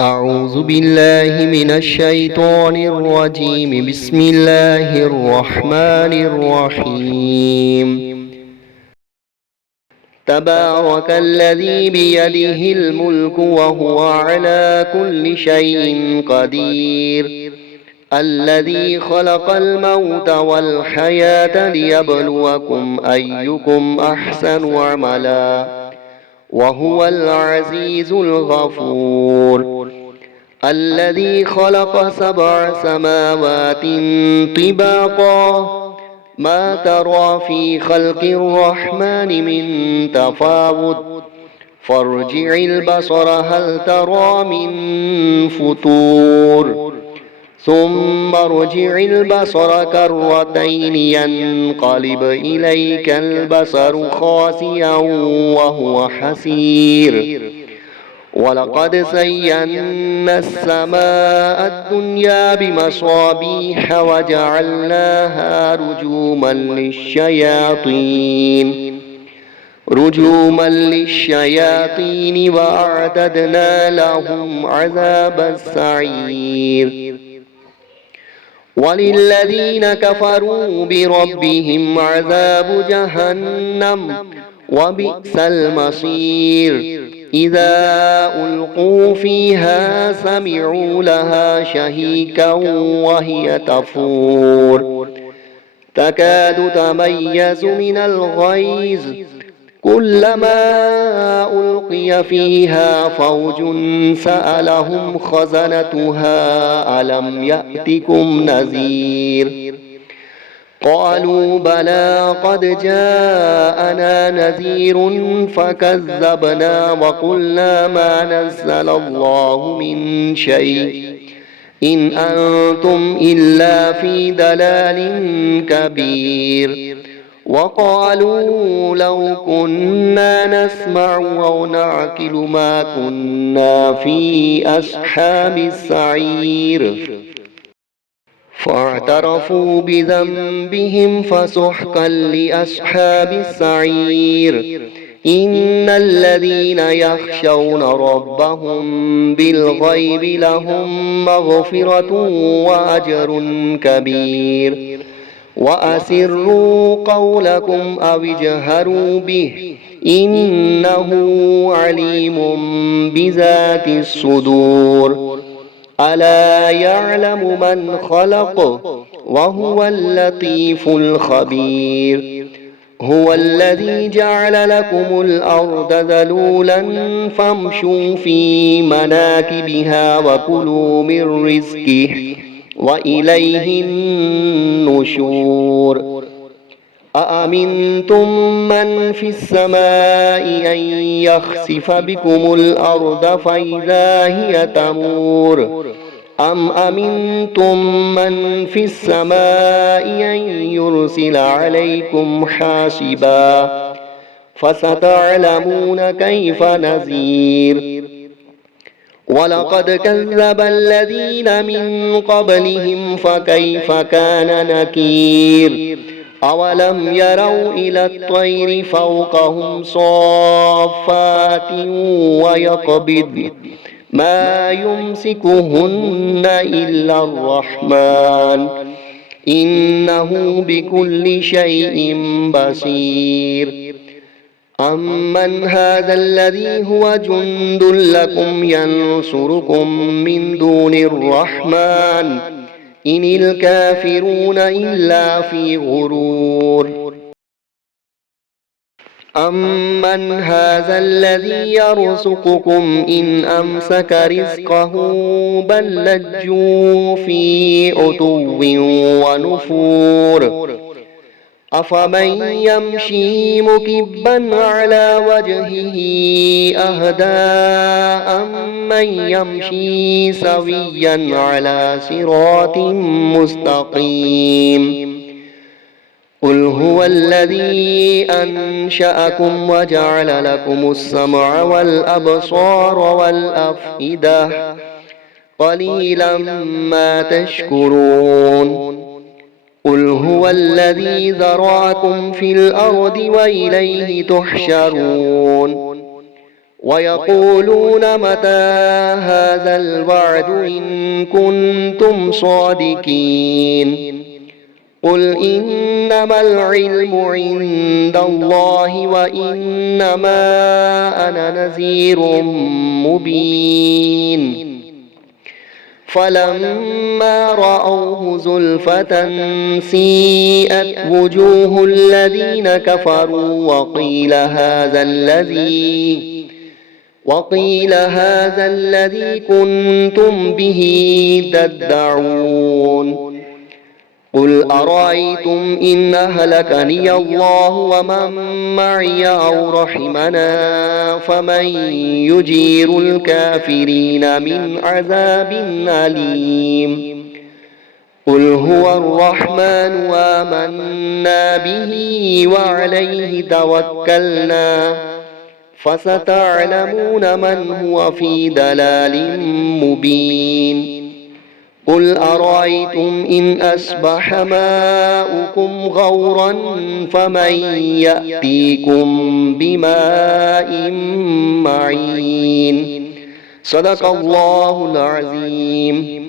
أعوذ بالله من الشيطان الرجيم. بسم الله الرحمن الرحيم. تبارك الذي بيده الملك وهو على كل شيء قدير، الذي خلق الموت والحياة ليبلوكم أيكم أحسن عملا، وهو العزيز الغفور. الذي خلق 7 سماوات طباقا، ما ترى في خلق الرحمن من تفاوت، فارجع البصر هل ترى من فطور، ثم ارجع البصر كرتين ينقلب إليك البصر خاسئا وهو حسير. ولقد زينا السماء الدنيا بمصابيح وجعلناها رجوما للشياطين وأعتدنا لهم عذاب السعير. وللذين كفروا بربهم عذاب جهنم وبئس المصير. إذا ألقوا فيها سمعوا لها شهيقا وهي تفور، تكاد تميز من الغيظ، كلما ألقي فيها فوج سألهم خزنتها ألم يأتكم نذير، قالوا بلى قد جاءنا نذير فكذبنا وقلنا ما نزل الله من شيء إن أنتم إلا في ضلال كبير. وقالوا لو كنا نسمع أو نعقل ما كنا في أصحاب السعير. فاعترفوا بذنبهم فسحقا لأصحاب السعير. إن الذين يخشون ربهم بالغيب لهم مغفرة وأجر كبير. وأسروا قولكم أو اجهروا به إنه عليم بذات الصدور. ألا يعلم من خلق وهو اللطيف الخبير. هو الذي جعل لكم الأرض ذلولا فامشوا في مناكبها وكلوا من رزقه وإليه النشور. أأمنتم من في السماء أن يخسف بكم الأرض فإذا هي تمور، أم أمنتم من في السماء أن يرسل عليكم حاصبا، فستعلمون كيف نذير. ولقد كذب الذين من قبلهم فكيف كان نكير. أولم يروا إلى الطير فوقهم صافات ويقبض ما يمسكهن إلا الرحمن إنه بكل شيء بصير. أمن هذا الذي هو جند لكم ينصركم من دون الرحمن إن الكافرون إلا في غرور. أمن هذا الذي يرزقكم إن أمسك رزقه بل لجوا في عتو ونفور. أفمن يمشي مكبا على وجهه أهدى أمن يمشي سويا على صراط مستقيم. قل هو الذي أنشأكم وجعل لكم السمع والأبصار والأفئدة قليلا ما تشكرون. قل هو الذي ذرأكم في الأرض وإليه تحشرون. ويقولون متى هذا الوعد إن كنتم صادقين قل إنما العلم عند الله وإنما أنا نذير مبين فلما رأوه زلفة سيئت وجوه الذين كفروا وقيل هذا الذي كنتم به تدعون قل أرأيتم إن أهلكني الله ومن معي أو رحمنا فمن يجير الكافرين من عذاب أليم قل هو الرحمن وآمنا به وعليه توكلنا فستعلمون من هو في ضلال مبين قل أرأيتم إن أصبح ماؤكم غورا فمن يأتيكم بماء معين صدق الله العظيم.